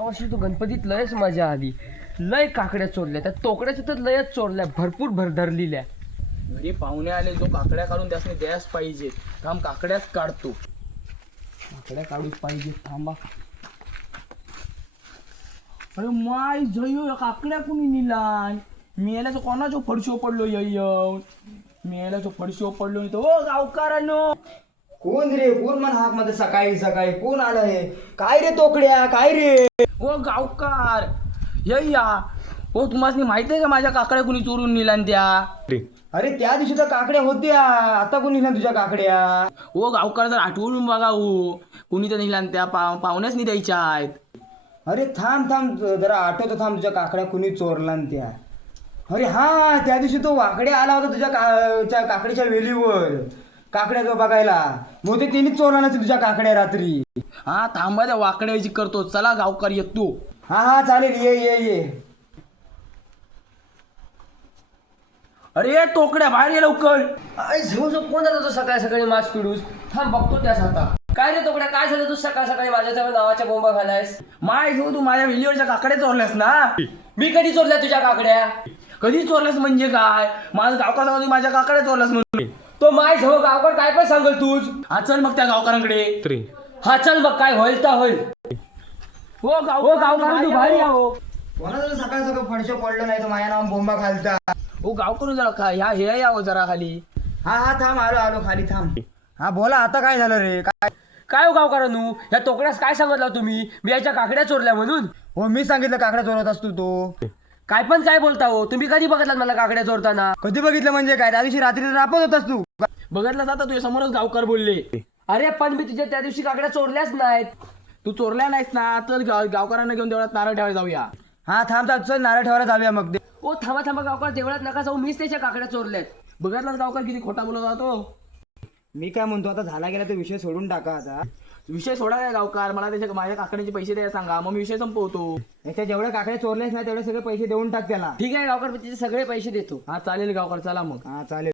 वर्षी तू गणपतीत लयच मजा आली. लय काकड्या चोरल्या, त्या तोकड्याच्या तर लयच चोरल्या, भरपूर भरधरलेल्या. घरी पाहुणे आले, जो काकड्या काढून त्यासने द्यास पाहिजे. थांब काकड्याच काढतो. काकड्या काढूच पाहिजे, थांबा. अरे माय जयो या काकड्या कुणी निलाय? मेल्याचं कोणाचो फडशो पडलो येऊन? मेल्याचो फडशो पडलो इथं. ओ गावकारांनो, कोण रे? कोण मन हाक मध्ये सकाळी सकाळी कोण आलं हे? काय रे तोकड्या, काय रे? ओ गावकार या. हो तुम्हाला माहिती आहे का माझ्या काकड्या कुणी चोरून नेल्या त्या? अरे त्या दिवशी तर काकड्या होत्या, आता कोण नेल्या तुझ्या काकड्या? ओ गावकार जर आठवून बघा हो, कुणी तर नेल्या त्या पाहुण्याच नाही द्यायच्या आहेत. अरे थांब थांब जरा आठवतो, थांब तुझ्या काकड्या कुणी चोरला न त्या. अरे हा, त्या दिवशी तो वाकडे आला होता तुझ्या काकडीच्या वेलीवर काकड्या तो बघायला. मग ते त्यांनीच चोरला नसेल तुझ्या काकड्या रात्री. हा थांबा, त्या वाकड्याची करतो. चला गावकार येतो. हा हा चालेल, ये ये ये. अरे टोकड्या बाहेर ये लवकर. कोण जातो तो सकाळी सकाळी मास पिडूस? थांब बघतो त्यास आता. काय रे तोकड्या, काय झालं तू सकाळ सकाळी माझ्या नावाच्या बोंबा घालायस? माय घेऊ तू माझ्या वेलीवरच्या काकड्या चोरल्यास ना? मी कधी चोरल्या तुझ्या काकड्या? कधी चोरल्यास म्हणजे काय? माझं गावकार सांगतो माझ्या काकड्या चोरल्यास म्हणून. तो माय झो गावकर काय पण सांगल तूच. हा चल मग त्या गावकारांकडे. हा चल मग, काय होईल तर होईल. हो गावकर तू बाहेर या हो. कोणाचं सकाळ सकाळ फडशो पडलं नाही तर माझ्या नाव बोंबा घालता. हो गावकरून जरा हे यावं जरा खाली. हा हा थांब, आलो आलो खाली थांब. हा बोला, आता काय झालं रे? काय हो गावकरांनू, या तोकड्यास काय सांगितलं तुम्ही? मी याच्या काकड्या चोरल्या म्हणून? हो मी सांगितलं काकड्या चोरत असतो तो. काय पण काय बोलता हो तुम्ही? कधी बघितलात मला काकड्या चोरताना? कधी बघितलं म्हणजे काय? त्या दिवशी रात्री रापत होतास तू. बघितलं जाता तुझ्या समोरच गावकार बोलले. अरे पण मी तुझ्या त्या दिवशी काकड्या चोरल्याच नाहीत. तू चोरल्या नाहीस ना, तर गावकारांना घेऊन देवळात नारळ ठेवायला जाऊया. हा थांब थांब, चल नारळ ठेवायला जाऊया मग. ओ थांबा थांबा गावकर, देवळात नका जाऊ, मीच त्याच्या काकड्या चोरल्यात. बघितलं गावकार किती खोटा बोलत जातो. मी काय म्हणतो, आता झाला गेला तो विषय सोडून टाका आता. विषय सोडा काय गावकार, मला त्याच्या माझ्या काकड्याचे पैसे द्यायला सांगा, मग मी विषय संपवतो. त्याच्या जेवढ्या काकड्या चोरल्यास ना तेवढे सगळे पैसे देऊन टाक त्याला. ठीक आहे गावकर, मी तिचे सगळे पैसे देतो. हा चालेल गावकार, चला मग. हा चालेल.